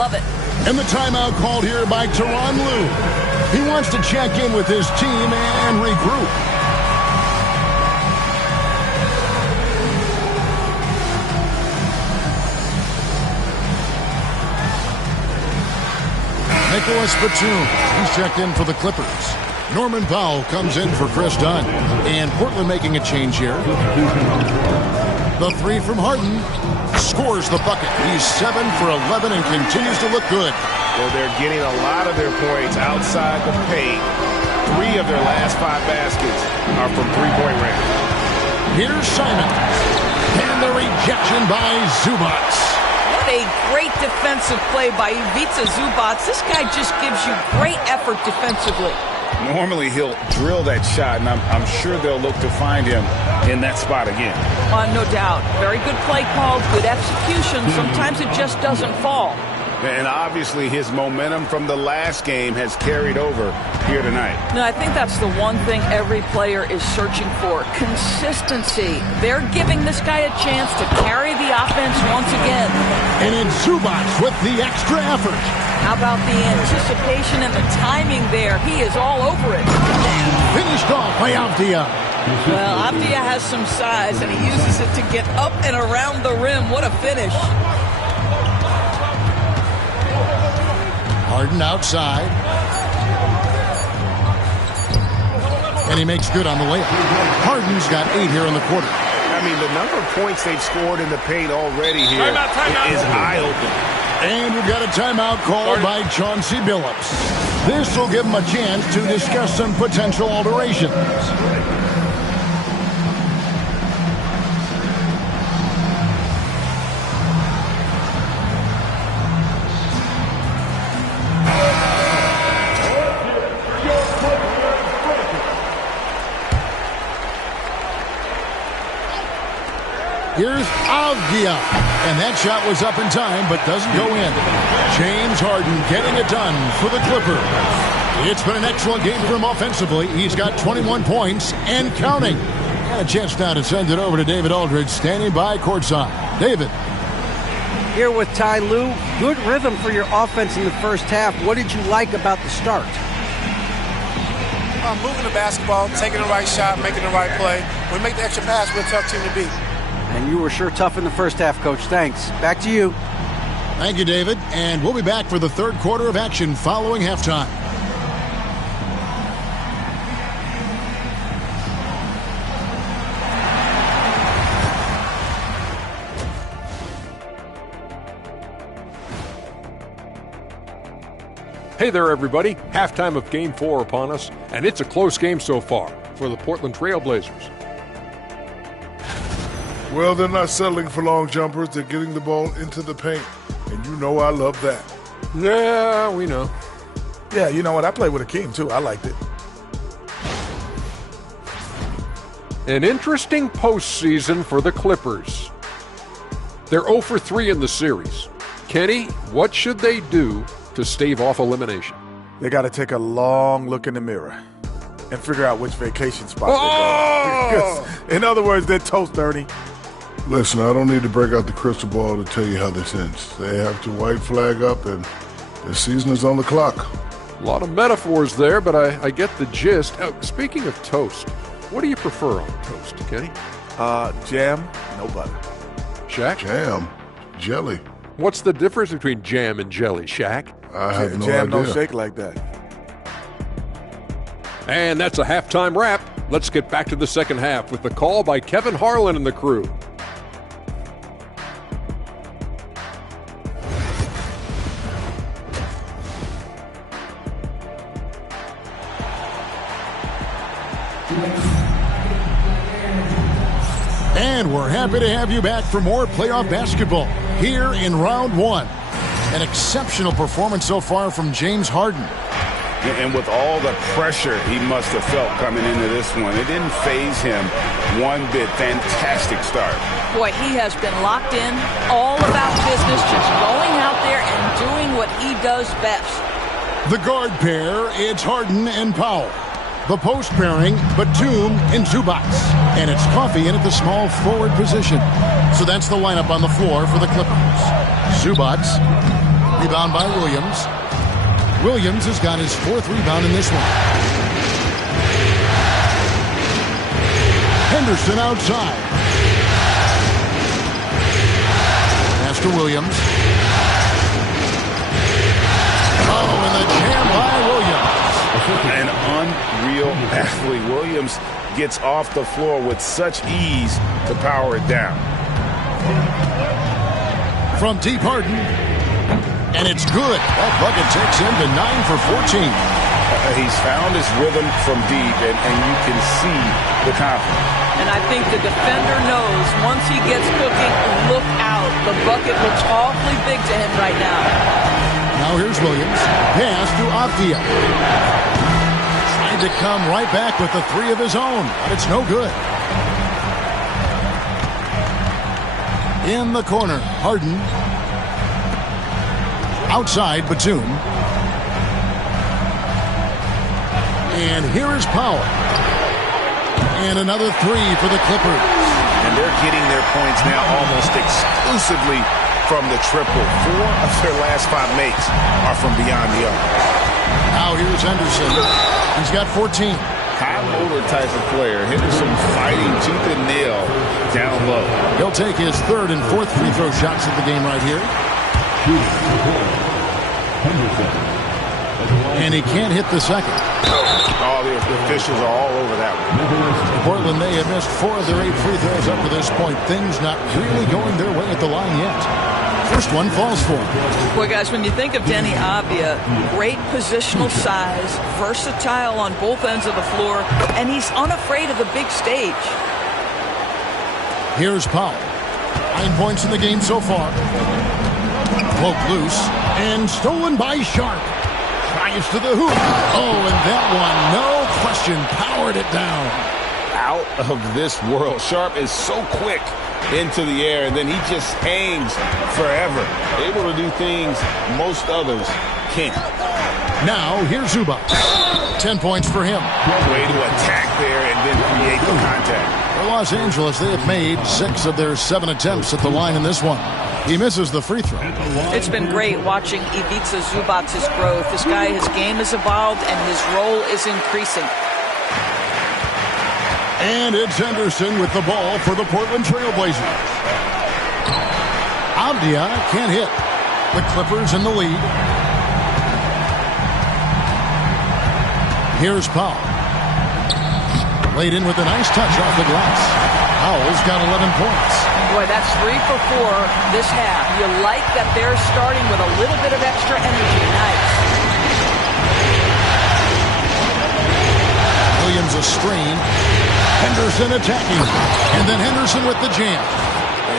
love it. And the timeout called here by Tyronn Lue. He wants to check in with his team and regroup. Nicholas Batum, he's checked in for the Clippers. Norman Powell comes in for Chris Dunn. And Portland making a change here. The three from Harden. Scores the bucket. He's 7 for 11 and continues to look good. Well, they're getting a lot of their points outside the paint. 3 of their last 5 baskets are from three-point range. Here's Simons. And the rejection by Zubac. What a great defensive play by Ivica Zubac. This guy just gives you great effort defensively. Normally, he'll drill that shot, and I'm sure they'll look to find him in that spot again. No doubt. Very good play called, good execution. Sometimes it just doesn't fall. And obviously, his momentum from the last game has carried over here tonight. No, I think that's the one thing every player is searching for. Consistency. They're giving this guy a chance to carry the offense once again. And it's Zubac with the extra effort. How about the anticipation and the timing there? He is all over it. Finished off by Avdia. Well, Avdia has some size, and he uses it to get up and around the rim. What a finish. Harden outside. And he makes good on the layup. Harden's got 8 here in the quarter. I mean, the number of points they've scored in the paint already here is eye-opening. And we've got a timeout called by Chauncey Billups. This will give him a chance to discuss some potential alterations. Here's Avdia. And that shot was up in time, but doesn't go in. James Harden getting it done for the Clippers. It's been an excellent game for him offensively. He's got 21 points and counting. Got a chance now to send it over to David Aldridge, standing by courtside. David. Here with Ty Lue. Good rhythm for your offense in the first half. What did you like about the start? Moving the basketball, taking the right shot, making the right play. When we make the extra pass, we're a tough team to beat. And you were sure tough in the first half, Coach. Thanks. Back to you. Thank you, David. And we'll be back for the third quarter of action following halftime. Hey there, everybody. Halftime of Game 4 upon us, and it's a close game so far for the Portland Trail Blazers. Well, they're not settling for long jumpers. They're getting the ball into the paint. And you know I love that. Yeah, we know. Yeah, you know what? I played with Akeem, too. I liked it. An interesting postseason for the Clippers. They're 0 for 3 in the series. Kenny, what should they do to stave off elimination? They got to take a long look in the mirror and figure out which vacation spot they're going. In other words, they're toast, Ernie. Listen, I don't need to break out the crystal ball to tell you how this ends. They have to white flag up, and the season is on the clock. A lot of metaphors there, but I get the gist. Speaking of toast, what do you prefer on toast, Kenny? Jam, no butter. Shaq? Jam, jelly. What's the difference between jam and jelly, Shaq? I have no Jam idea. don't shake like that. And that's a halftime wrap. Let's get back to the second half with the call by Kevin Harlan and the crew. And we're happy to have you back for more playoff basketball here in round 1. An exceptional performance so far from James Harden. And with all the pressure he must have felt coming into this one, it didn't faze him one bit. Fantastic start. Boy, he has been locked in, all about business, just going out there and doing what he does best. The guard pair, it's Harden and Powell. The post pairing, Batum and Zubac. And it's Coffey in at the small forward position. So that's the lineup on the floor for the Clippers. Zubac, Rebound by Williams. Williams has got his 4th rebound in this one. Henderson outside. Pass to Williams. Oh, and the jam by Williams. An unreal athlete. Williams gets off the floor with such ease to power it down. From deep, Harden. And it's good. That bucket takes him to 9 for 14. He's found his rhythm from deep, and you can see the confidence. And I think the defender knows once he gets cooking, look out. The bucket looks awfully big to him right now. Now here's Williams. Pass to Avdia. Trying to come right back with the 3 of his own, but it's no good. In the corner, Harden. Outside, Batum. And here is Powell. And another 3 for the Clippers. And they're getting their points now almost exclusively from the triple. 4 of their last 5 makes are from beyond the arc. Now here's Henderson. He's got 14. High motor type of player. Henderson fighting tooth and nail down low. He'll take his 3rd and 4th free throw shots of the game right here. And he can't hit the second. Oh, the officials are all over that one. Portland, they have missed 4 of their 8 free throws up to this point. Things not really going their way at the line yet. First one falls for him. Boy, guys, when you think of Deni Avdia, great positional size, versatile on both ends of the floor, and he's unafraid of the big stage. Here's Powell. 9 points in the game so far. Poked loose and stolen by Sharp. Tries to the hoop. Oh, and that one, no question, powered it down. Out of this world. Sharp is so quick into the air, and then he just hangs forever. Able to do things most others can't. Now, here's Zubac. 10 points for him. Way to attack there and then create the contact. For Los Angeles, they have made 6 of their 7 attempts at the line in this one. He misses the free throw. It's been great watching Ivica Zubac's growth. This guy, his game has evolved, and his role is increasing. And it's Henderson with the ball for the Portland Trail Blazers. Avdia can't hit. The Clippers in the lead. Here's Powell. Laid in with a nice touch off the glass. Powell's got 11 points. Boy, that's 3 for 4 this half. You like that they're starting with a little bit of extra energy. Nice. Williams a screen. Henderson attacking. And then Henderson with the jam.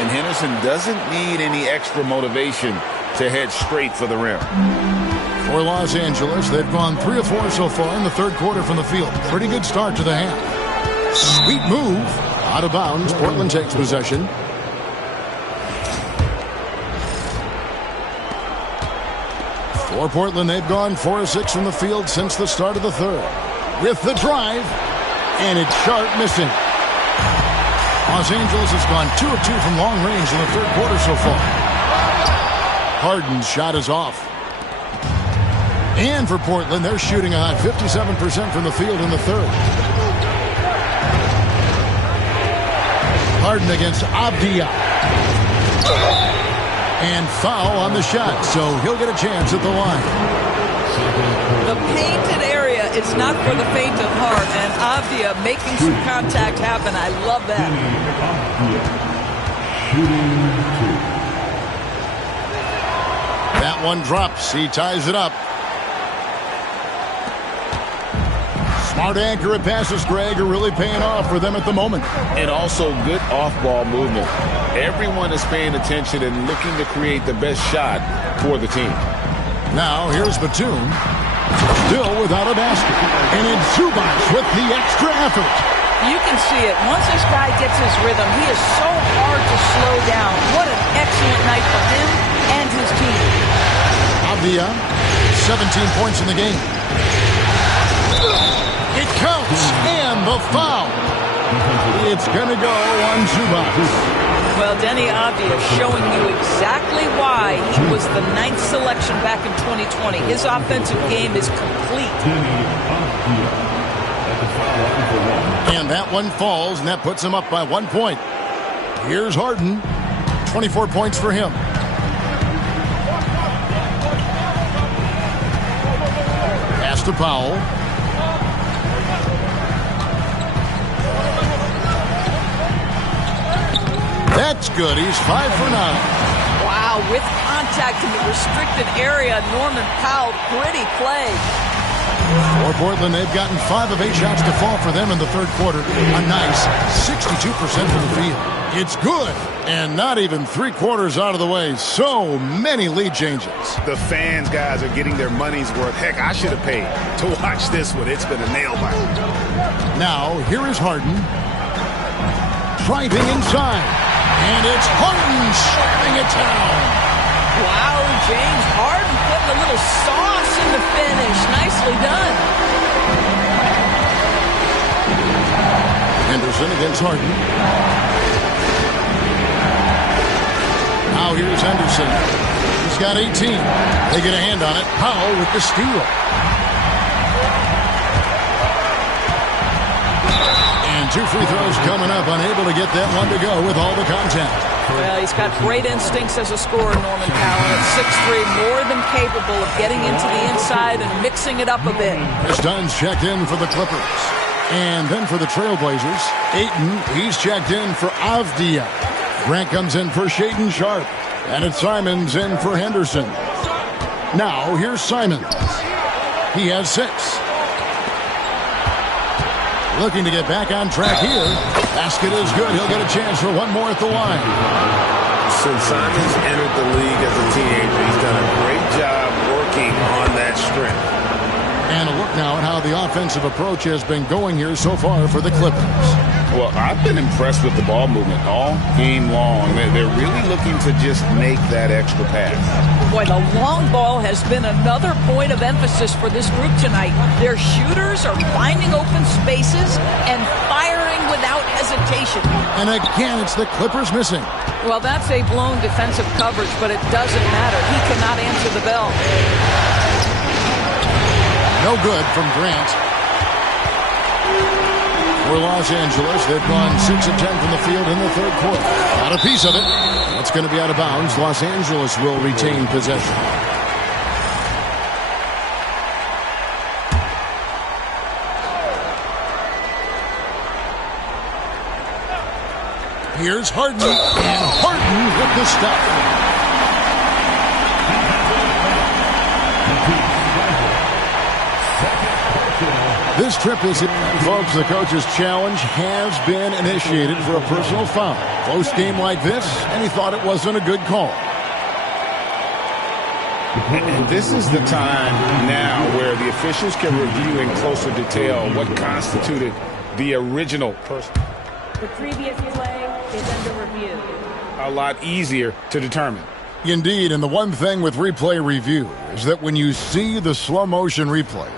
And Henderson doesn't need any extra motivation to head straight for the rim. For Los Angeles, they've gone 3 of 4 so far in the 3rd quarter from the field. Pretty good start to the half. Sweet move. Out of bounds. Portland takes possession. For Portland, they've gone 4 of 6 from the field since the start of the 3rd. With the drive. And it's Sharp missing. Los Angeles has gone 2 of 2 from long range in the 3rd quarter so far. Harden's shot is off. And for Portland, they're shooting a hot 57% from the field in the 3rd. Harden against Avdia. And foul on the shot, so he'll get a chance at the line. The painted area is not for the faint of heart, and Avdia making some contact happen. I love that. That one drops. He ties it up. Smart accurate passes, Greg, are really paying off for them at the moment. And also good off-ball movement. Everyone is paying attention and looking to create the best shot for the team. Now, here's Batum. Still without a basket. And it's Zubac with the extra effort. You can see it. Once this guy gets his rhythm, he is so hard to slow down. What an excellent night for him and his team. Avdia, 17 points in the game. It counts, and the foul. It's going to go on Zubac. Well, Denny Avdia showing you exactly why he was the 9th selection back in 2020. His offensive game is complete. And that one falls, and that puts him up by 1 point. Here's Harden. 24 points for him. Pass to Powell. That's good. He's 5 for 9. Wow, with contact in the restricted area, Norman Powell, gritty play. For Portland, they've gotten 5 of 8 shots to fall for them in the third quarter. A nice 62% from the field. It's good, and not even 3/4 out of the way. So many lead changes. The fans, guys, are getting their money's worth. Heck, I should have paid to watch this one. It's been a nail biter. Now, here is Harden. Driving inside. And it's Harden shutting it down. Wow, James Harden putting a little sauce in the finish. Nicely done. Henderson against Harden. Now here's Henderson. He's got 18. They get a hand on it. Powell with the steal. And 2 free throws coming up. Unable to get that one to go with all the contact. Well, he's got great instincts as a scorer, Norman Powell. At 6'3", more than capable of getting into the inside and mixing it up a bit. Chris Dunn's checked in for the Clippers. And then for the Trailblazers, Ayton, he's checked in for Avdia. Grant comes in for Shaedon Sharpe. And it's Simons in for Henderson. Now, here's Simons. He has 6. Looking to get back on track here. Basket is good. He'll get a chance for one more at the line. Since Simons entered the league as a teenager, he's done a great job working on that strength. And a look now at how the offensive approach has been going here so far for the Clippers. Well, I've been impressed with the ball movement all game long. They're really looking to just make that extra pass. Boy, the long ball has been another point of emphasis for this group tonight. Their shooters are finding open spaces and firing without hesitation. And again, it's the Clippers missing. Well, that's a blown defensive coverage, but it doesn't matter. He cannot answer the bell. No good from Grant. For Los Angeles, they've gone 6 of 10 from the field in the third quarter. Got a piece of it. It's going to be out of bounds. Los Angeles will retain possession. Here's Harden. And Harden with the stop. This trip is it. Folks, the coach's challenge has been initiated for a personal foul. Close game like this, and he thought it wasn't a good call. And this is the time now where the officials can review in closer detail what constituted the original person. The previous play is under review. A lot easier to determine. Indeed, and the one thing with replay review is that when you see the slow motion replays,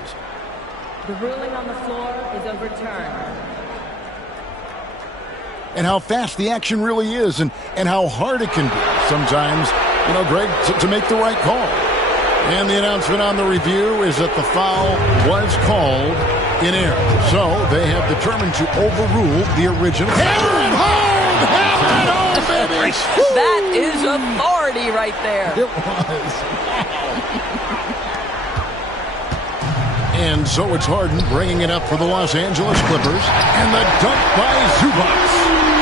the ruling on the floor is overturned. And how fast the action really is and how hard it can be sometimes, Greg, to make the right call. And the announcement on the review is that the foul was called in error. So they have determined to overrule the original. Hammer it home! Hammer it home, baby! That is authority right there. It was. And so it's Harden bringing it up for the Los Angeles Clippers. And the dunk by Zubac.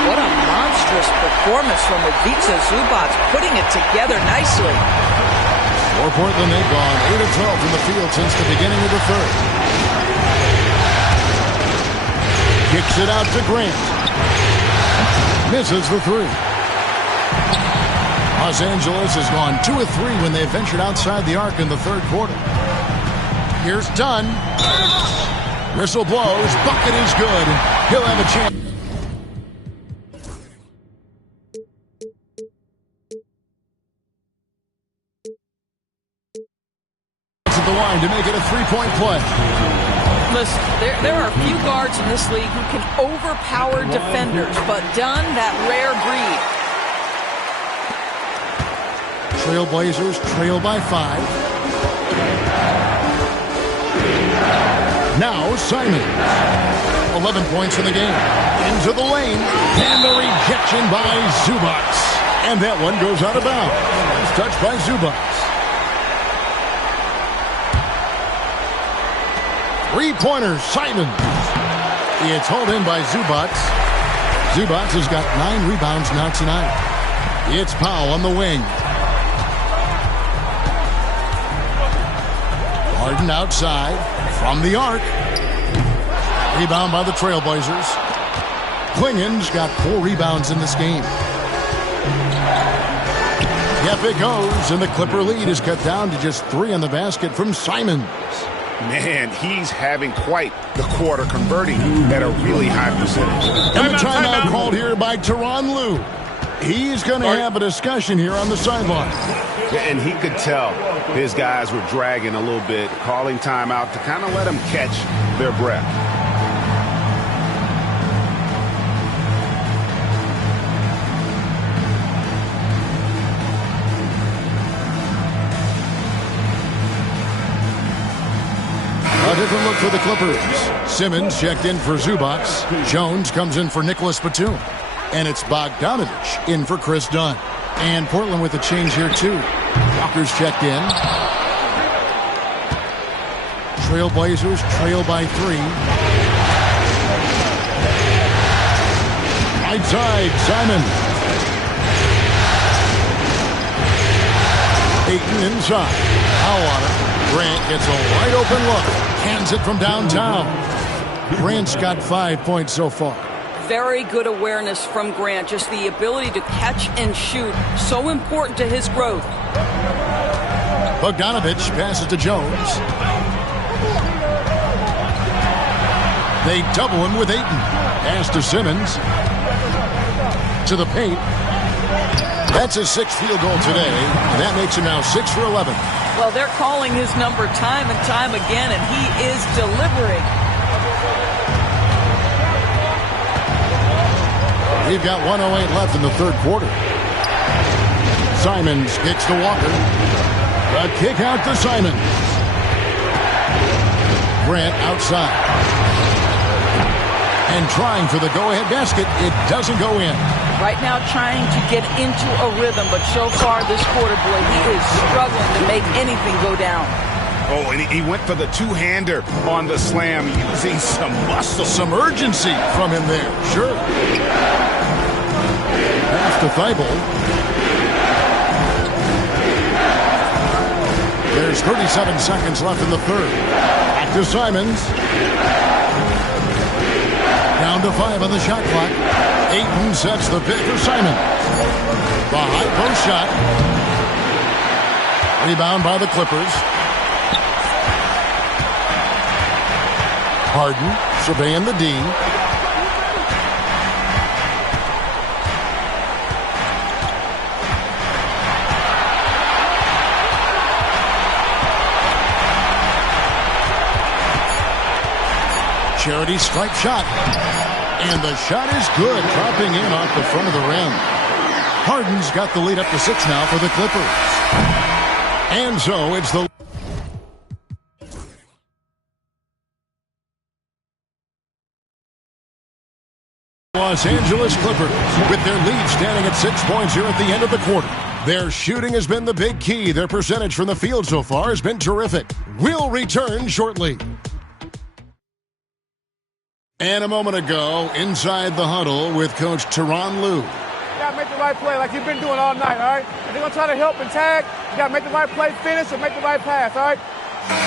What a monstrous performance from Ivica Zubac, putting it together nicely. For Portland, they've gone 8 of 12 from the field since the beginning of the third. Kicks it out to Grant. Misses the 3. Los Angeles has gone 2 of 3 when they ventured outside the arc in the third quarter. Here's Dunn. Whistle blows. Bucket is good. He'll have a chance. At the line to make it a 3-point play. Listen, there are a few guards in this league who can overpower defenders, but Dunn, that rare breed. Trailblazers trail by 5. Now Simon. 11 points in the game. Into the lane. And the rejection by Zubac. And that one goes out of bounds. Nice touch by Zubac. 3-pointer, Simon. It's hauled in by Zubac. Zubac has got 9 rebounds now tonight. It's Powell on the wing. Harden outside from the arc. Rebound by the Trailblazers. Klingen's got 4 rebounds in this game. Yep, it goes, and the Clipper lead is cut down to just 3 on the basket from Simons. Man, he's having quite the quarter, converting at a really high percentage. And the timeout called here by Tyronn Lue. He's going to have a discussion here on the sideline. And he could tell his guys were dragging a little bit, calling timeout to kind of let them catch their breath. A different look for the Clippers. Simmons checked in for Zubac. Jones comes in for Nicholas Batum. And it's Bogdanovich in for Chris Dunn. And Portland with a change here, too. Walker's checked in. Trailblazers trail by 3. Right side, Simon. Ayton inside. Powell on it. Grant gets a wide open look. Hands it from downtown. Grant's got 5 points so far. Very good awareness from Grant. Just the ability to catch and shoot. So important to his growth. Bogdanovich passes to Jones. They double him with Ayton. Pass to Simmons. To the paint. That's his 6th field goal today. And that makes him now 6 for 11. Well, they're calling his number time and time again, and he is delivering. We've got 1:08 left in the third quarter. Simons kicks to Walker. A kick out to Simons. Grant outside. And trying for the go-ahead basket. It doesn't go in. Right now trying to get into a rhythm, but so far this quarter, boy, he is struggling to make anything go down. Oh, and he went for the two-hander on the slam, using some muscle. Some urgency from him there, sure. Pass to Thibault. There's 37 seconds left in the third. Back to Simons. Down to 5 on the shot clock. Ayton sets the pick for Simon. The high post shot. Rebound by the Clippers. Harden surveying the D. Charity stripe shot. And the shot is good, dropping in off the front of the rim. Harden's got the lead up to 6 now for the Clippers. And so it's the Los Angeles Clippers with their lead standing at 6 points here at the end of the quarter. Their shooting has been the big key. Their percentage from the field so far has been terrific. We'll return shortly. And a moment ago, inside the huddle with Coach Tyronn Lue. You got to make the right play like you've been doing all night, all right? If they're going to try to help and tag, you got to make the right play, finish, and make the right pass, all right?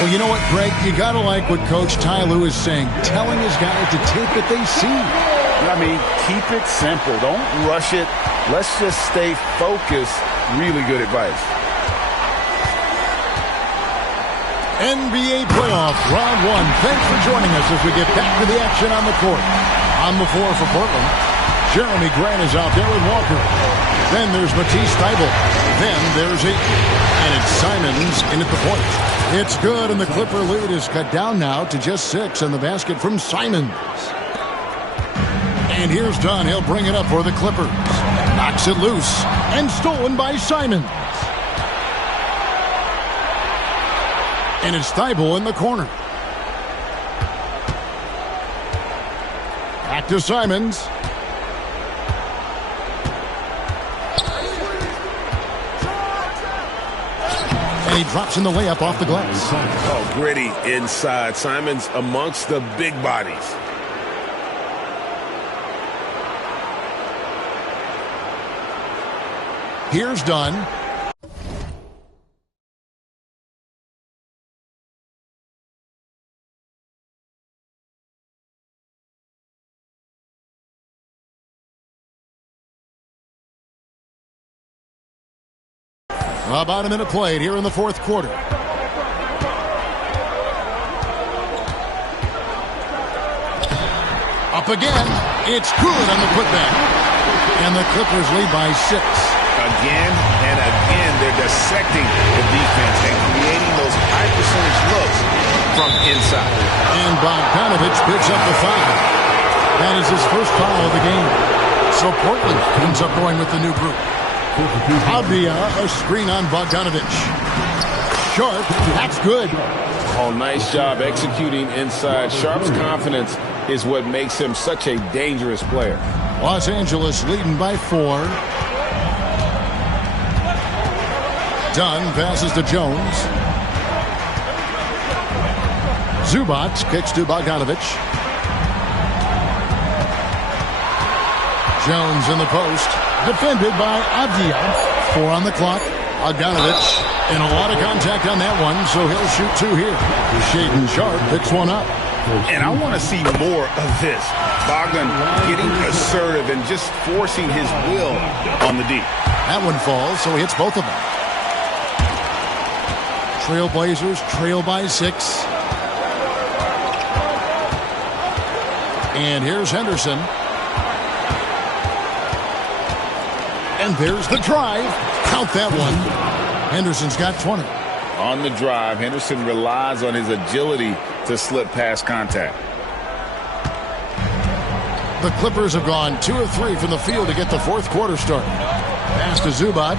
Well, you know what, Greg? You got to like what Coach Ty Lue is saying, telling his guys to take what they see. I mean, keep it simple. Don't rush it. Let's just stay focused. Really good advice. NBA playoff round 1. Thanks for joining us as we get back to the action on the court. On the floor for Portland, Jeremy Grant is out there with Walker. Then there's Matisse Thybulle. Then there's Ayton. And it's Simons in at the point. It's good, and the Clipper lead is cut down now to just 6 on the basket from Simons. And here's Dunn. He'll bring it up for the Clippers. Knocks it loose. And stolen by Simons. And it's Thibault in the corner. Back to Simons. And he drops in the layup off the glass. Oh, gritty inside. Simons amongst the big bodies. Here's Dunn. About a minute played here in the fourth quarter. Up again. It's good on the putback. And the Clippers lead by 6. Again and again, they're dissecting the defense and creating those high percentage looks from inside. And Bogdanovich picks up the foul. That is his first foul of the game. So Portland ends up going with the new group. Avdia, a screen on Bogdanovich. Sharp, that's good. Oh, nice job executing inside. Sharp's confidence is what makes him such a dangerous player. Los Angeles leading by 4. Dunn passes to Jones. Zubac kicks to Bogdanovich. Jones in the post. Defended by Avdia. 4 on the clock. Bogdanovich. And a lot of contact on that one, so he'll shoot 2 here. Shaedon Sharpe picks one up. And I want to see more of this. Bogdan getting assertive and just forcing his will on the D. That one falls, so he hits both of them. Trailblazers trail by 6. And here's Henderson. And there's the drive. Count that one. Henderson's got 20. On the drive, Henderson relies on his agility to slip past contact. The Clippers have gone 2 of 3 from the field to get the fourth quarter started. Pass to Zubac.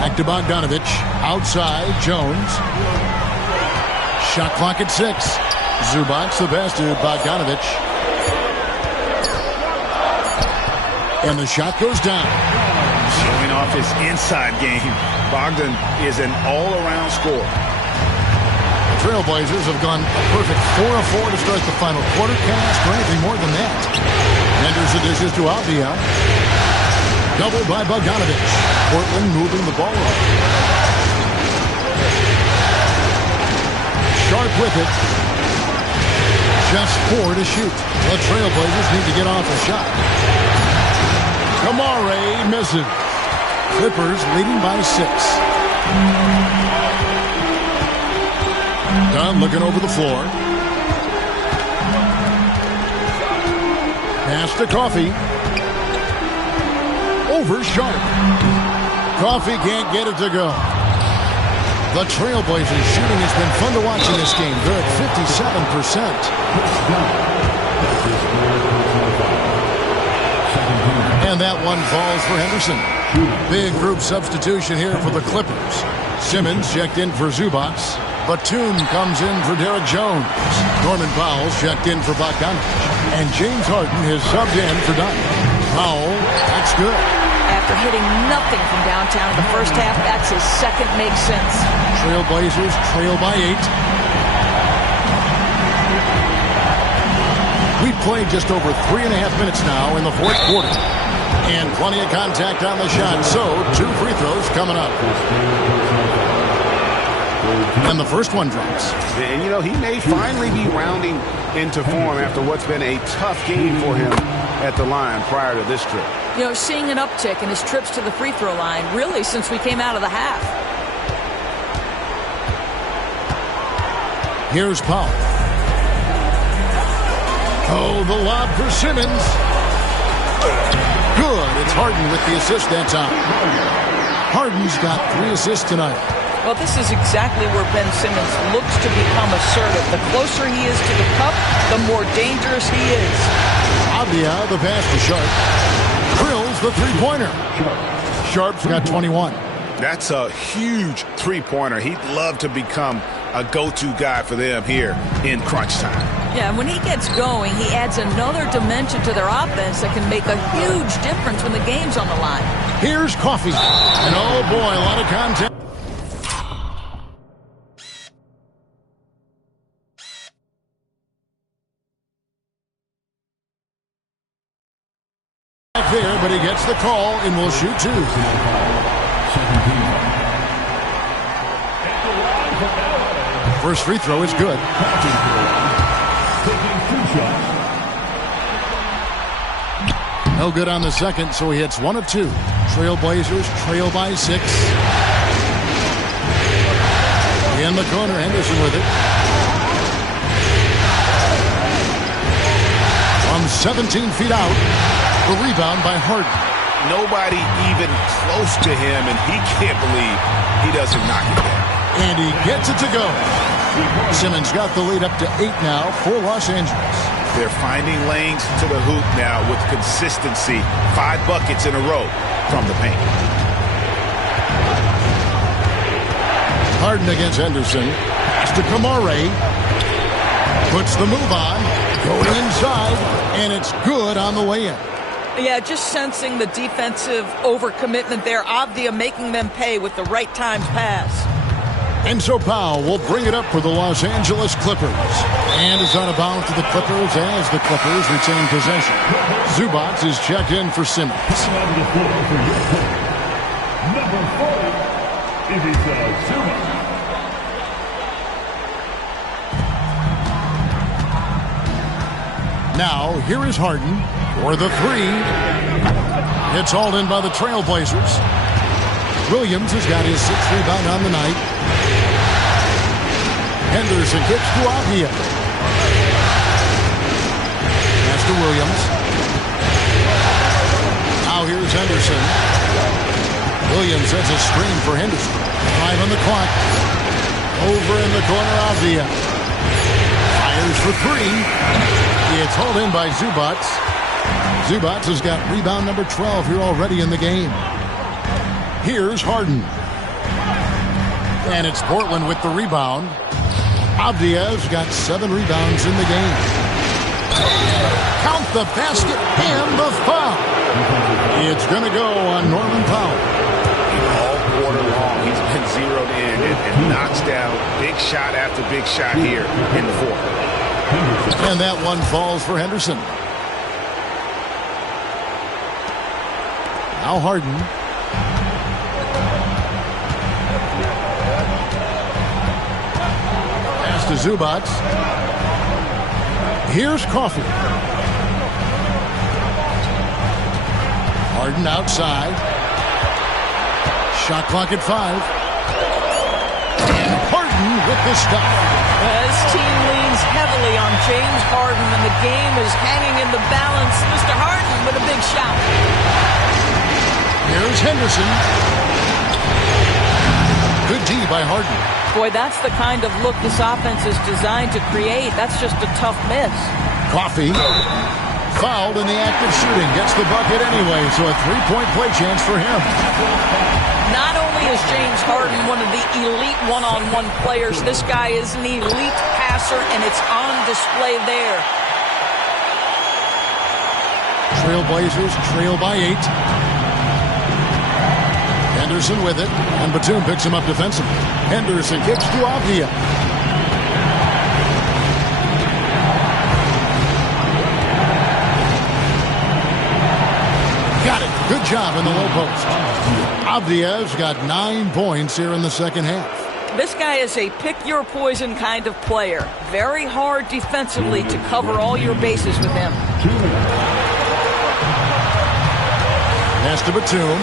Back to Bogdanovich. Outside, Jones. Shot clock at 6. Zubac the pass to Bogdanovich. And the shot goes down. Showing off his inside game. Bogdan is an all-around scorer. The Trailblazers have gone a perfect 4 of 4 to start the final quarter. Can't ask for anything more than that. Henderson dishes to Avdia. Doubled by Bogdanovich. Portland moving the ball up. Sharp with it. Just 4 to shoot. The Trailblazers need to get off a shot. Kamare misses. Clippers leading by 6. Dunn looking over the floor. Pass to Coffey. Over Sharp. Coffey can't get it to go. The Trailblazers shooting has been fun to watch in this game. They're at 57%. And that one falls for Henderson. Big group substitution here for the Clippers. Simmons checked in for Zubac. Batum comes in for Derek Jones. Norman Powell checked in for Bogdanovich. And James Harden has subbed in for Dunn. Powell, that's good. After hitting nothing from downtown in the first half, that's his second make sense. Trailblazers trail by 8. We've played just over 3.5 minutes now in the fourth quarter. And plenty of contact on the shot, so 2 free throws coming up. And the first one drops. And, you know, he may finally be rounding into form after what's been a tough game for him at the line prior to this trip. You know, seeing an uptick in his trips to the free throw line, really, since we came out of the half. Here's Powell. Oh, the lob for Simmons. Good. It's Harden with the assist that time. Harden's got 3 assists tonight. Well, this is exactly where Ben Simmons looks to become assertive. The closer he is to the cup, the more dangerous he is. Avdia, the pass to Sharp. Drills the three-pointer. Sharp's got 21. That's a huge three-pointer. He'd love to become a go-to guy for them here in crunch time. Yeah, and when he gets going, he adds another dimension to their offense that can make a huge difference when the game's on the line. Here's Coffey. And oh boy, a lot of contact. There, but he gets the call and will shoot two. First free throw is good. No good on the second, so he hits 1 of 2. Trailblazers trail by 6. In the corner, Henderson with it. From 17 feet out. The rebound by Harden. Nobody even close to him, and he can't believe he doesn't knock it down. And he gets it to go. Simmons got the lead up to 8 now for Los Angeles. They're finding lanes to the hoop now with consistency. 5 buckets in a row from the paint. Harden against Henderson. Pass to Kamare. Puts the move on. Going inside, and it's good on the way in. Yeah, just sensing the defensive overcommitment there. Avdia making them pay with the right times pass. And so Powell will bring it up for the Los Angeles Clippers. And is out of bounds to the Clippers as the Clippers retain possession. Zubac is checked in for Simmons. Number 40, Ivica Zubac. Now, here is Harden for the 3. It's hauled in by the Trailblazers. Williams has got his 6th rebound on the night. Henderson kicks to Avdia. Pass to Williams. Now here's Henderson. Williams sets a screen for Henderson. 5 on the clock. Over in the corner, Avdia. Fires for 3. It's hauled in by Zubac. Zubac has got rebound number 12 here already in the game. Here's Harden. And it's Portland with the rebound. Avdia's got 7 rebounds in the game. Count the basket and the foul. It's going to go on Norman Powell. All quarter long, he's been zeroed in and knocks down big shot after big shot here in the fourth. And that one falls for Henderson. Now Harden. Pass to Zubac. Here's Coffey. Harden outside. Shot clock at 5. And Harden with the stop. His team leans heavily on James Harden, and the game is hanging in the balance. Mr. Harden with a big shot. Here's Henderson. Good D by Harden. Boy, that's the kind of look this offense is designed to create. That's just a tough miss. Coffey fouled in the act of shooting. Gets the bucket anyway, so a 3-point play chance for him. Not only is James Harden one of the elite one-on-one players, this guy is an elite passer, and it's on display there. Trailblazers trail by 8. Henderson with it, and Batum picks him up defensively. Henderson kicks to Avdia. Got it. Good job in the low post. Avdia's got 9 points here in the second half. This guy is a pick-your-poison kind of player. Very hard defensively to cover all your bases with him. Pass to Batum.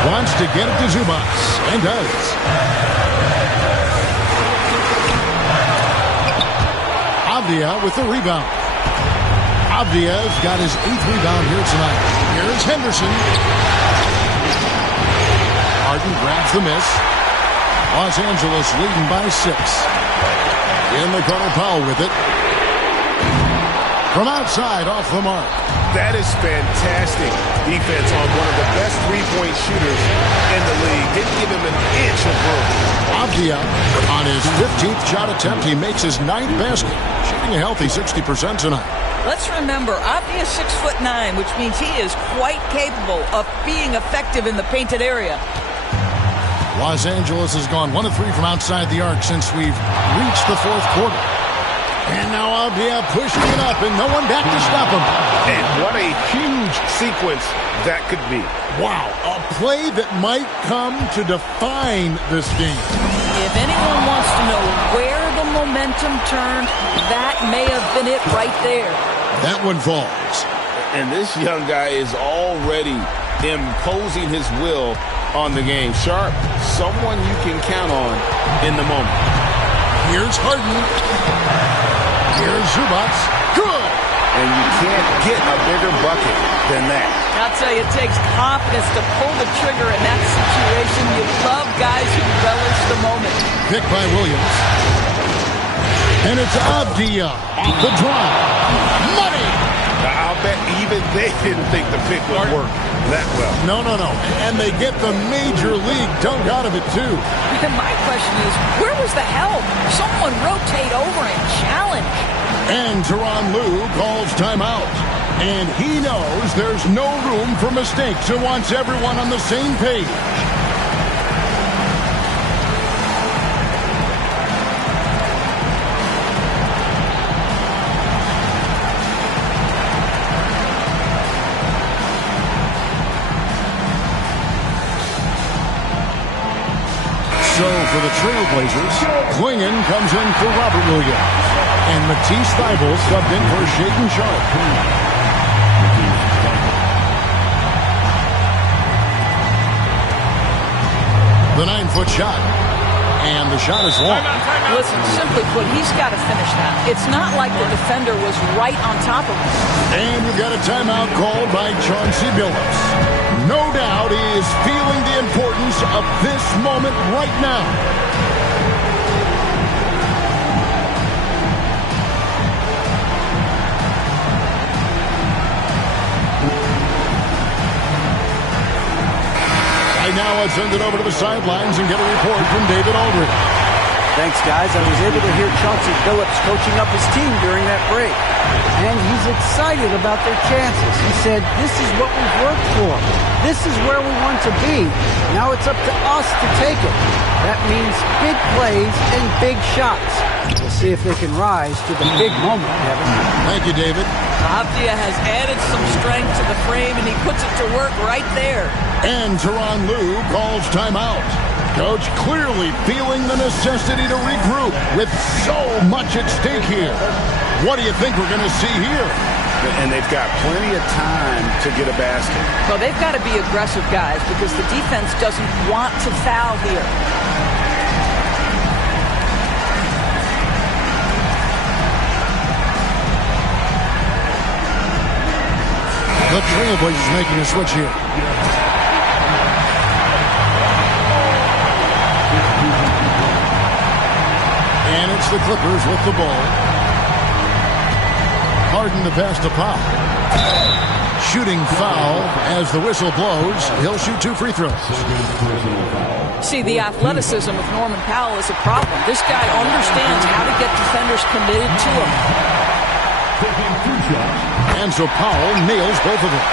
Wants to get it to Zubac, and does. Avdia with the rebound. Avdia's got his 8th rebound here tonight. Here's Henderson. Harden grabs the miss. Los Angeles leading by 6. In the corner, Powell with it. From outside, off the mark. That is fantastic defense on one of the best three-point shooters in the league. Didn't give him an inch of room. Avdia, on his 15th shot attempt, he makes his 9th basket, shooting a healthy 60% tonight. Let's remember, Avdia is 6'9", which means he is quite capable of being effective in the painted area. Los Angeles has gone 1 of 3 from outside the arc since we've reached the fourth quarter. And now Avdia pushing it up, and no one back to stop him. And what a huge sequence that could be. Wow, a play that might come to define this game. If anyone wants to know where the momentum turned, that may have been it right there. That one falls. And this young guy is already imposing his will on the game. Sharp, someone you can count on in the moment. Here's Harden. Here's Zubac. Good! And you can't get a bigger bucket than that. I'll tell you, it takes confidence to pull the trigger in that situation. You love guys who relish the moment. Pick by Williams. And it's Avdia off the drive. Money! I'll bet even they didn't think the pick would work that well. No. And they get the major league dunk out of it, too. And my question is, where was the help? Someone rotate over and challenge. And Tyronn Lue calls timeout. And he knows there's no room for mistakes and wants everyone on the same page. So for the Trailblazers, Klingon comes in for Robert Williams. And Matisse Thybulle subbed in for Shaedon Sharpe. The 9-foot shot. And the shot is long. Listen, simply put, he's got to finish that. It's not like the defender was right on top of him. And we've got a timeout called by Chauncey Billups. No doubt he is feeling the importance of this moment right now. Right now, let's send it over to the sidelines and get a report from David Aldridge. Thanks, guys. I was able to hear Chauncey Billups coaching up his team during that break. And he's excited about their chances. He said, this is what we've worked for. This is where we want to be. Now it's up to us to take it. That means big plays and big shots. We'll see if they can rise to the big moment, Kevin. Thank you, David. Avdia has added some strength to the frame, and he puts it to work right there. And Tyronn Lue calls timeout. Coach clearly feeling the necessity to regroup with so much at stake here. What do you think we're going to see here? And they've got plenty of time to get a basket. Well, they've got to be aggressive, guys, because the defense doesn't want to foul here. The Trailblazers making a switch here. And it's the Clippers with the ball. Harden the pass to Powell. Shooting foul as the whistle blows. He'll shoot 2 free throws. See, the athleticism of Norman Powell is a problem. This guy understands how to get defenders committed to him. And so Powell nails both of them.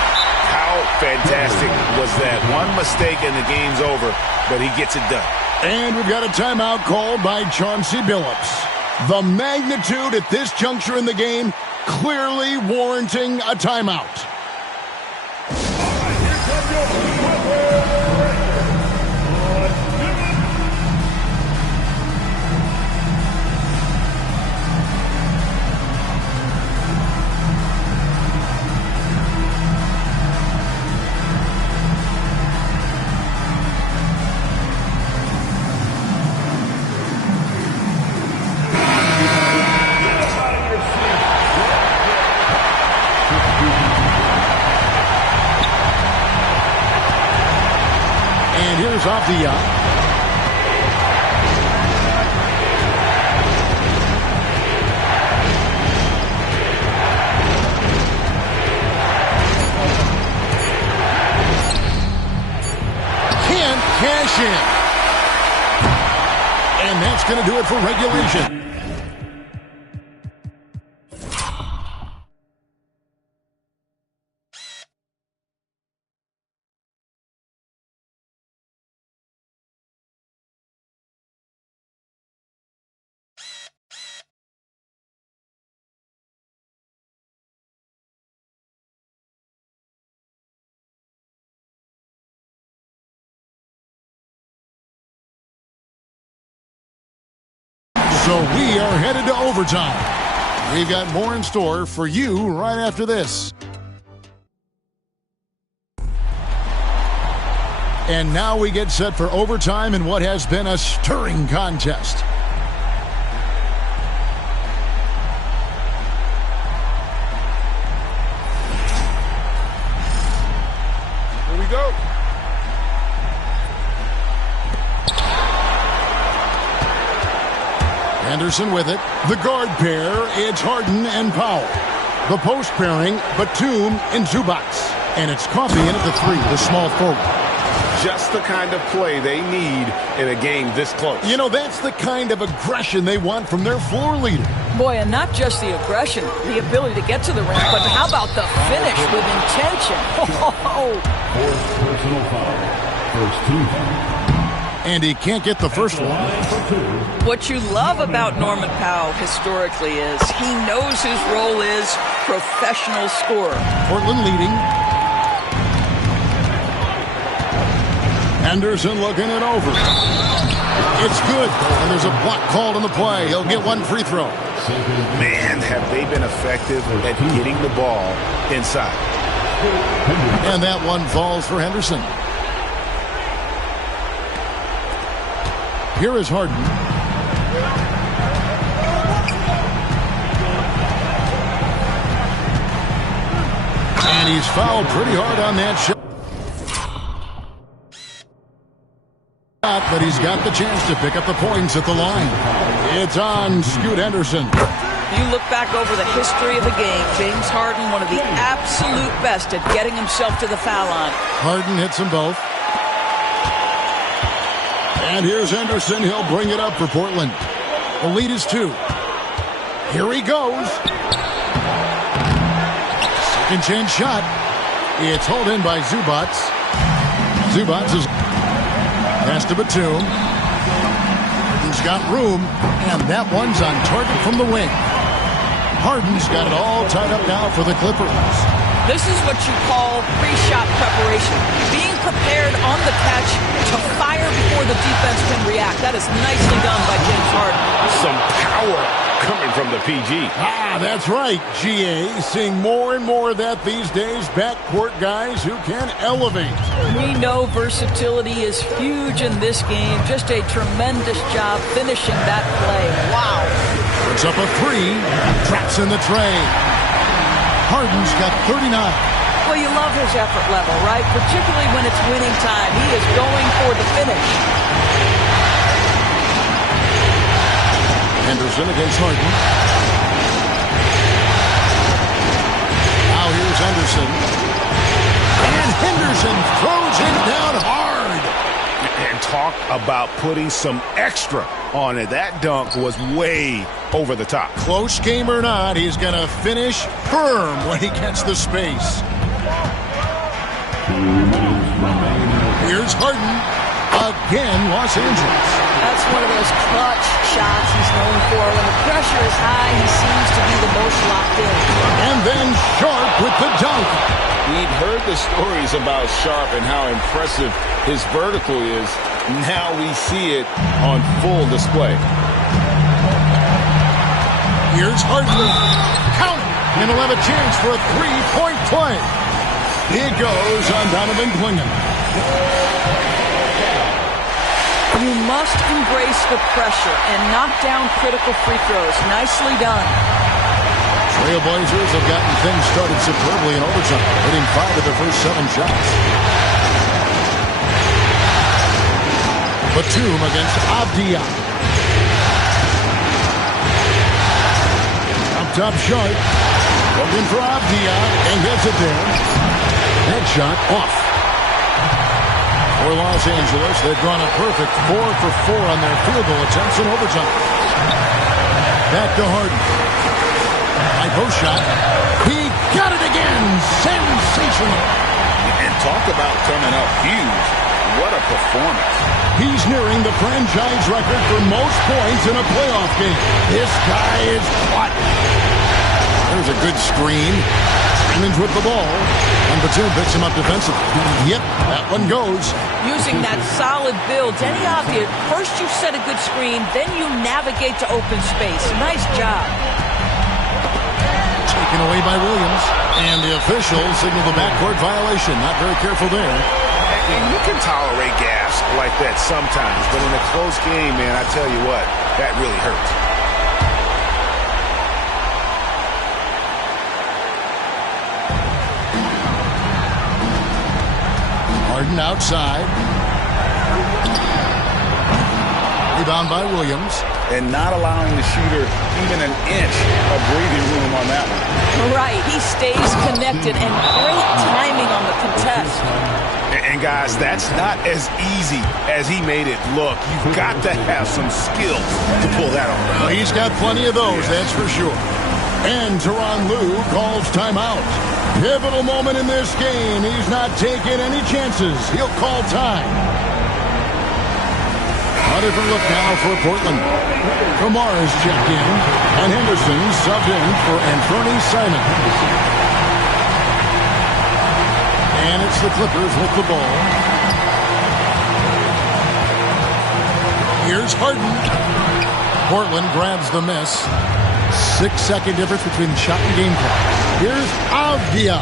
How fantastic was that? One mistake and the game's over, but he gets it done. And we've got a timeout called by Chauncey Billups. The magnitude at this juncture in the game clearly warranting a timeout. Avdia. going to do it for regulation. So we are headed to overtime. We've got more in store for you right after this. And now we get set for overtime in what has been a stirring contest. Here we go. Anderson with it. The guard pair, it's Harden and Powell. The post pairing, Batum and Zubac. And it's Coffee in at the 3, the small forward. Just the kind of play they need in a game this close. You know, that's the kind of aggression they want from their floor leader. Boy, and not just the aggression, the ability to get to the rim, but how about the finish with intention? Fourth personal foul. First team foul. And he can't get the first one. What you love about Norman Powell historically is he knows his role is professional scorer. Portland leading. Anderson looking it over. It's good. And there's a block called on the play. He'll get one free throw. Man, have they been effective at getting the ball inside. And that one falls for Henderson. Here is Harden. And he's fouled pretty hard on that shot. But he's got the chance to pick up the points at the line. It's on Scoot Henderson. You look back over the history of the game, James Harden, one of the absolute best at getting himself to the foul line. Harden hits them both. And here's Henderson. He'll bring it up for Portland. The lead is 2. Here he goes. Second chance shot. It's hauled in by Zubac. Zubac is pass to Batum. Harden's got room. And that one's on target from the wing. Harden's got it all tied up now for the Clippers. This is what you call pre-shot preparation. Being prepared on the catch to fire before the defense can react. That is nicely done by James Harden. Some power coming from the PG. That's right, GA. Seeing more and more of that these days. Backcourt guys who can elevate. We know versatility is huge in this game. Just a tremendous job finishing that play. Wow. Puts up a 3. Traps in the tray. Harden's got 39. Well, you love his effort level, right? Particularly when it's winning time. He is going for the finish. Henderson against Harden. Now here's Henderson. And Henderson throws it down hard. And talk about putting some extra on it. That dunk was way over the top. Close game or not, he's going to finish firm when he gets the space. Here's Harden. Again, Los Angeles. That's one of those clutch shots he's known for. When the pressure is high, he seems to be the most locked in. And then Sharp with the dunk. We've heard the stories about Sharp and how impressive his vertical is. Now we see it on full display. Here's Harden. Count it. And he'll have a chance for a 3-point play. It goes on Donovan Clingan. You must embrace the pressure and knock down critical free throws. Nicely done. Trailblazers have gotten things started superbly in overtime, hitting 5 of their first 7 shots. Batum against Avdia. Up top Sharp. Looking for Avdia and gets it there. That shot off. For Los Angeles, they've drawn a perfect 4 for 4 on their field goal attempts in overtime. Back to Harden. High post shot. He got it again. Sensational. And talk about coming up huge. What a performance. He's nearing the franchise record for most points in a playoff game. This guy is hot. There's a good screen. Simmons with the ball. And Batum picks him up defensively. Yep, that one goes. Using that solid build, Denny Avdija, first you set a good screen, then you navigate to open space. Nice job. Taken away by Williams. And the officials signal the backcourt violation. Not very careful there. And you can tolerate gas like that sometimes, but in a close game, man, I tell you what, that really hurts. Harden outside. Rebound by Williams. And not allowing the shooter even an inch of breathing room on that one. Right, he stays connected and great timing on the contest. And guys, that's not as easy as he made it look. You've got to have some skills to pull that off. Well, he's got plenty of those, that's for sure. And Tyronn Lue calls timeout. Pivotal moment in this game. He's not taking any chances. He'll call time. A different look now for Portland. Kamara's checked in, and Henderson subbed in for Anthony Simons. And it's the Clippers with the ball. Here's Harden. Portland grabs the miss. 6-second difference between shot and game clock. Here's Avdija.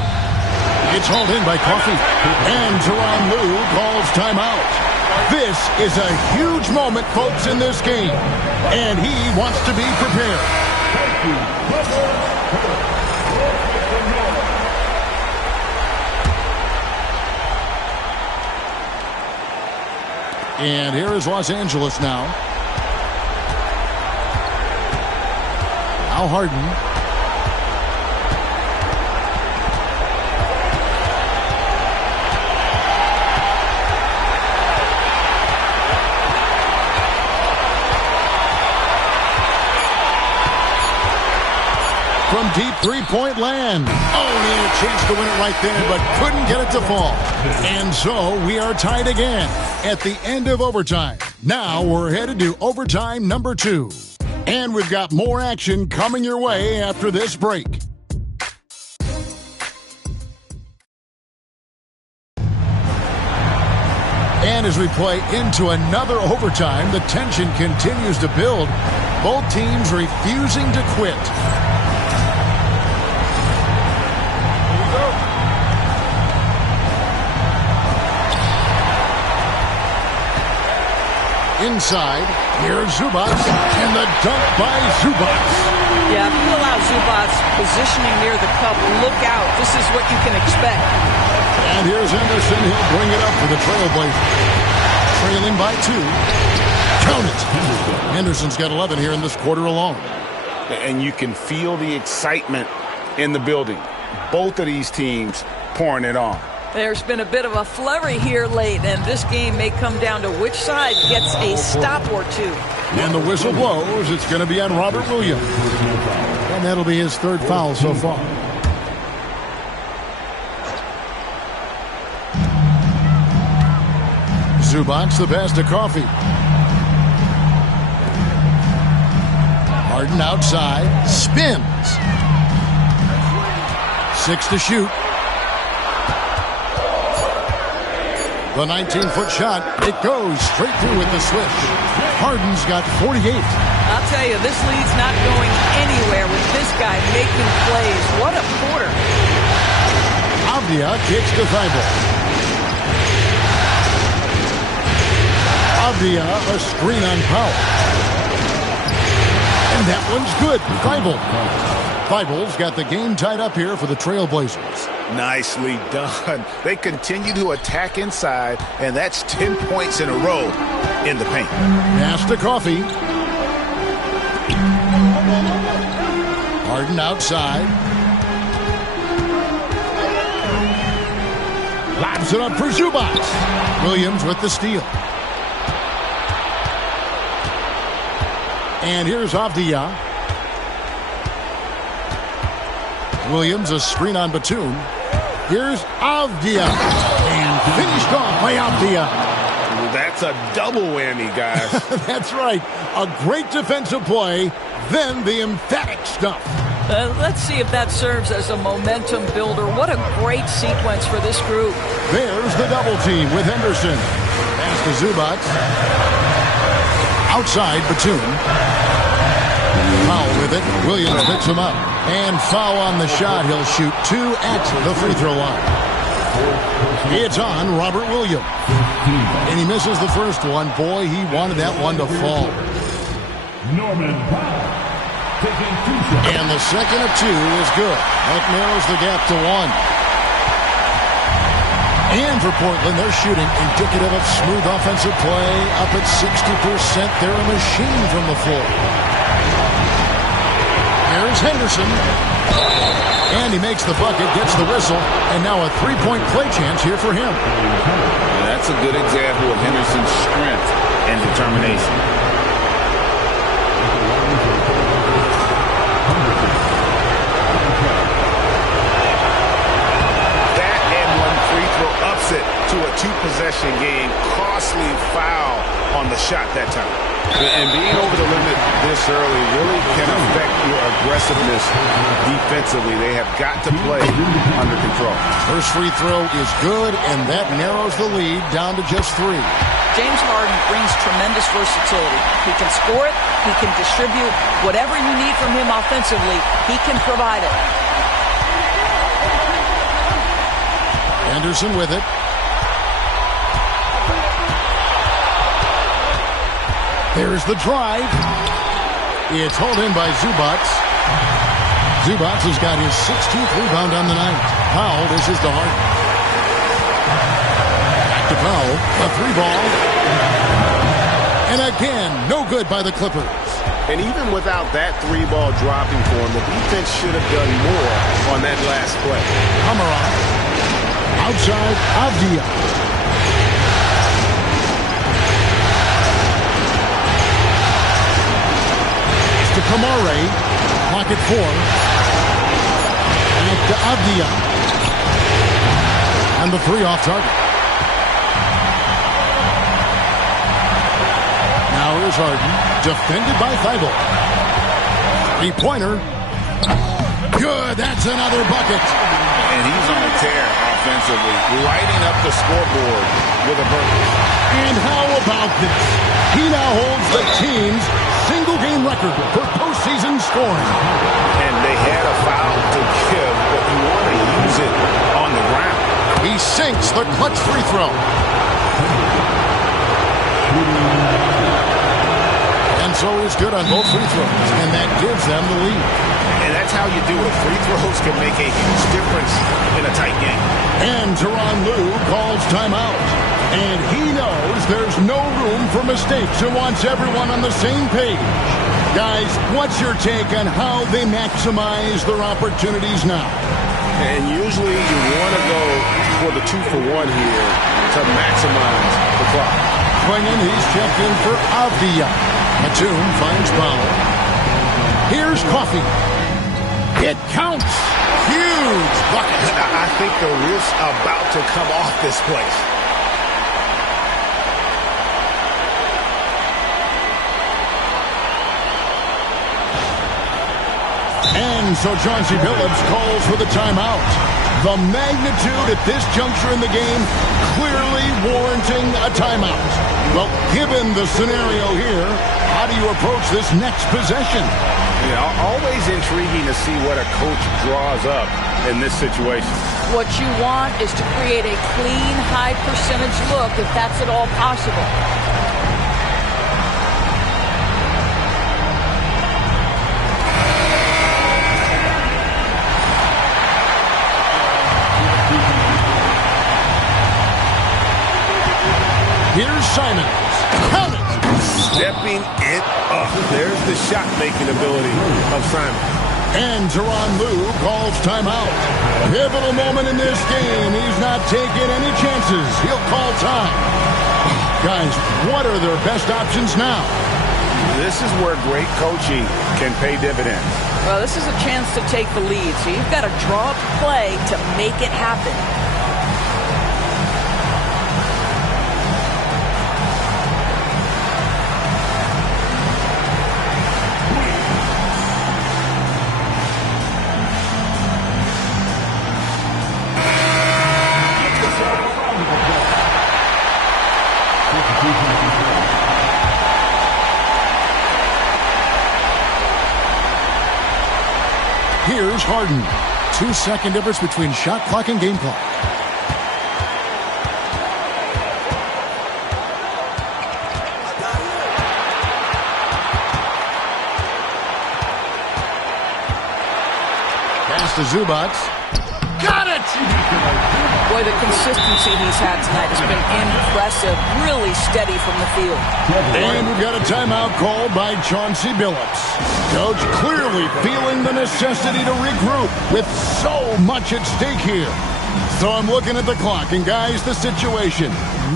It's hauled in by Coffey. And Tyronn Lue calls timeout. This is a huge moment, folks, in this game. And he wants to be prepared. And here is Los Angeles now. Now Harden. From deep three-point land. Oh, and he had a chance to win it right there, but couldn't get it to fall. And so we are tied again at the end of overtime. Now we're headed to overtime number 2. And we've got more action coming your way after this break. And as we play into another overtime, the tension continues to build. Both teams refusing to quit. Inside, here's Zubac, and the dunk by Zubac. Yeah, if you allow Zubac positioning near the cup, look out. This is what you can expect. And here's Henderson. He'll bring it up for the Trailblazers. Trailing by 2. Count it. Henderson's got 11 here in this quarter alone. And you can feel the excitement in the building. Both of these teams pouring it on. There's been a bit of a flurry here late, and this game may come down to which side gets a stop or two. And the whistle blows. It's going to be on Robert Williams. And that'll be his 3rd foul so far. Zubac, the pass to Coffey. Harden outside. Spins. 6 to shoot. The 19-foot shot, it goes straight through with the switch. Harden's got 48. I'll tell you, this lead's not going anywhere with this guy making plays. What a quarter. Avdija kicks to Thibault. Avdija, a screen on Powell. And that one's good. Thibault's got the game tied up here for the Trailblazers. Nicely done. They continue to attack inside, and that's 10 points in a row in the paint. Pass to Coffey. Harden outside. Lobs it up for Zubac. Williams with the steal. And here's Avdia. Williams, a screen on Batum. Here's Avdia. And finished off by Avdia. That's a double whammy, guys. That's right. A great defensive play, then the emphatic stuff. Let's see if that serves as a momentum builder. What a great sequence for this group. There's the double team with Henderson. Pass to Zubac. Outside, Batum. Foul with it. Williams picks him up. And foul on the shot. He'll shoot 2 at the free throw line. It's on Robert Williams. And he misses the first one. Boy, he wanted that one to fall. Norman Powell taking 2 shots. And the second of 2 is good. That narrows the gap to 1. And for Portland, they're shooting indicative of smooth offensive play. Up at 60%. They're a machine from the floor. There's Henderson. And he makes the bucket, gets the whistle, and now a 3-point play chance here for him. That's a good example of Henderson's strength and determination. That and one free throw ups it to a 2-possession game. Costly foul on the shot that time. And being over the limit this early really can affect your aggressiveness defensively. They have got to play under control. First free throw is good, and that narrows the lead down to just 3. James Harden brings tremendous versatility. He can score it. He can distribute. Whatever you need from him offensively, he can provide it. Anderson with it. There's the drive. It's hauled in by Zubac. Zubac has got his 16th rebound on the night. Powell dishes to Harden. Back to Powell. A 3-ball. And again, no good by the Clippers. And even without that 3-ball dropping for him, the defense should have done more on that last play. Amaran. Outside, Avdia. To Kamare, pocket 4. Back to Avdia. And the 3 off target. Now here's Harden, defended by Thibault. 3-pointer. Good, that's another bucket. And he's on a tear offensively, lighting up the scoreboard with a burger. And how about this? He now holds the team's single-game record for postseason scoring. And they had a foul to give, but you want to use it on the ground. He sinks the clutch free throw. And so he's good on both free throws, and that gives them the lead. And that's how you do it. Free throws can make a huge difference in a tight game. And Tyronn Lue calls timeout. And he knows there's no room for mistakes and wants everyone on the same page. Guys, what's your take on how they maximize their opportunities now? And usually you want to go for the 2-for-1 here to maximize the clock. Swinging, he's checked in for Avdia. Batum finds Powell. Here's Coffee. It counts. Huge bucket. I think the roof's about to come off this place. And so Chauncey Billups calls for the timeout. The magnitude at this juncture in the game clearly warranting a timeout. Well, given the scenario here, how do you approach this next possession? Yeah, always intriguing to see what a coach draws up in this situation. What you want is to create a clean, high-percentage look, if that's at all possible. Here's Simons. Count it. Stepping it up. There's the shot-making ability of Simons. And Tyronn Lue calls timeout. Pivotal moment in this game. He's not taking any chances. He'll call time. Guys, what are their best options now? This is where great coaching can pay dividends. Well, this is a chance to take the lead, so you've got to draw up a play to make it happen. Here's Harden. 2-second difference between shot clock and game clock. Pass to Zubac. Got it! Boy, the consistency he's had tonight has been impressive. Really steady from the field. And we've got a timeout called by Chauncey Billups. Coach clearly feeling the necessity to regroup with so much at stake here. So I'm looking at the clock, and guys, the situation.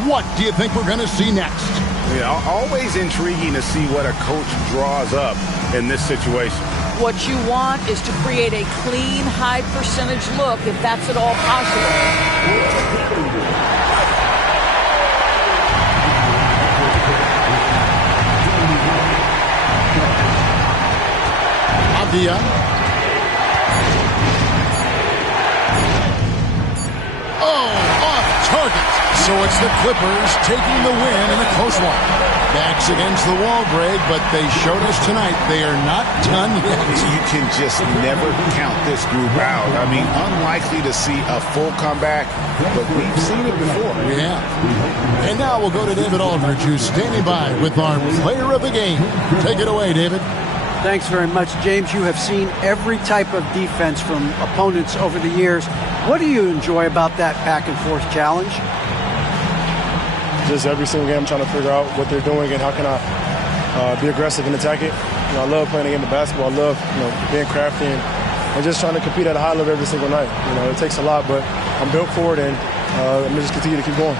What do you think we're going to see next? Yeah, always intriguing to see what a coach draws up in this situation. What you want is to create a clean, high-percentage look, if that's at all possible. Avdia. Oh, off target. So it's the Clippers taking the win in a close one. Backs against the wall, Greg, but they showed us tonight they are not done yet. You can just never count this group out. I mean, unlikely to see a full comeback, but we've seen it before. We have. And now we'll go to David Aldridge, who's standing by with our player of the game. Take it away, David. Thanks very much, James. You have seen every type of defense from opponents over the years. What do you enjoy about that back-and-forth challenge? Just every single game I'm trying to figure out what they're doing and how can I be aggressive and attack it. You know, I love playing the game of basketball. I love, being crafty and just trying to compete at a high level every single night. It takes a lot, but I'm built for it, and I'm going to just continue to keep going.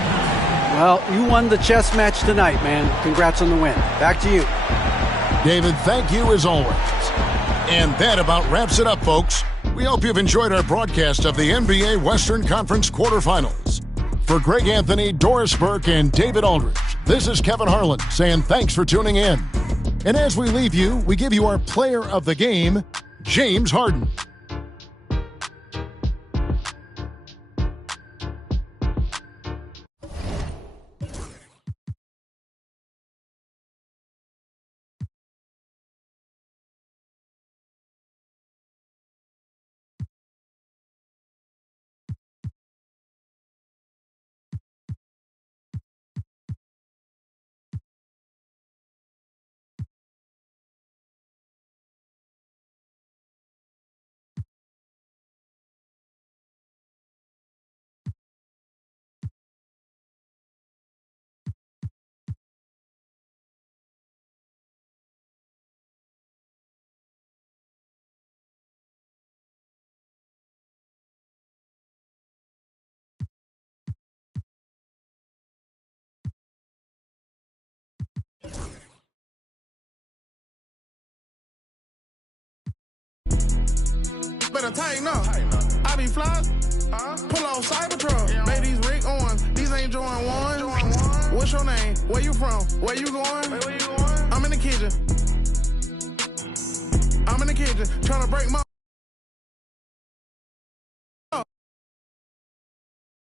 Well, you won the chess match tonight, man. Congrats on the win. Back to you. David, thank you as always. And that about wraps it up, folks. We hope you've enjoyed our broadcast of the NBA Western Conference quarterfinals. For Greg Anthony, Doris Burke, and David Aldridge, this is Kevin Harlan saying thanks for tuning in. And as we leave you, we give you our player of the game, James Harden. Better tighten up. I be fly. Pull off Cybertruck. Made these Rick Owens. These ain't Jordan 1. What's your name? Where you from? Where you going? I'm in the kitchen. Trying to break my